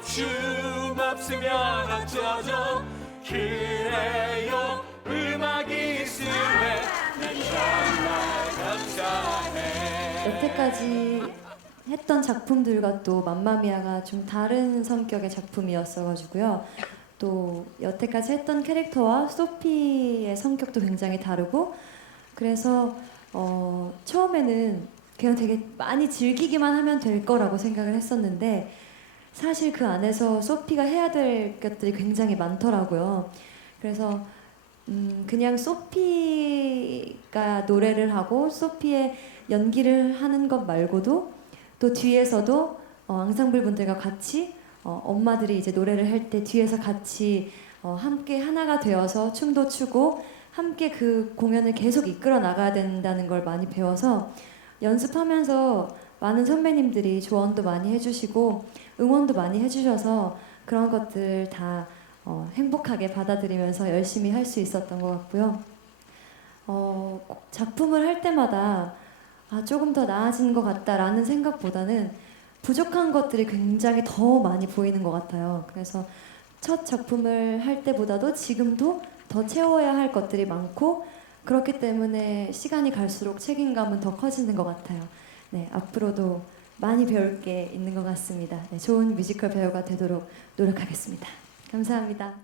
춤 없으면 어쩌죠? 그래요. 음악이 감사해. 여태까지 했던 작품들과 또 맘마미아가 좀 다른 성격의 작품이었어가지고요. 또 여태까지 했던 캐릭터와 소피의 성격도 굉장히 다르고 그래서 어, 처음에는 그냥 되게 많이 즐기기만 하면 될 거라고 생각을 했었는데 사실 그 안에서 소피가 해야 될 것들이 굉장히 많더라고요. 그래서 음, 그냥 소피가 노래를 하고 소피의 연기를 하는 것 말고도 또 뒤에서도 어, 앙상블 분들과 같이 어, 엄마들이 이제 노래를 할 때 뒤에서 같이 어, 함께 하나가 되어서 춤도 추고 함께 그 공연을 계속 이끌어 나가야 된다는 걸 많이 배워서 연습하면서 많은 선배님들이 조언도 많이 해주시고 응원도 많이 해주셔서 그런 것들 다 어, 행복하게 받아들이면서 열심히 할 수 있었던 것 같고요. 어, 작품을 할 때마다 아, 조금 더 나아진 것 같다라는 생각보다는 부족한 것들이 굉장히 더 많이 보이는 것 같아요. 그래서 첫 작품을 할 때보다도 지금도 더 채워야 할 것들이 많고 그렇기 때문에 시간이 갈수록 책임감은 더 커지는 것 같아요. 네, 앞으로도 많이 배울 게 있는 것 같습니다. 네, 좋은 뮤지컬 배우가 되도록 노력하겠습니다. 감사합니다.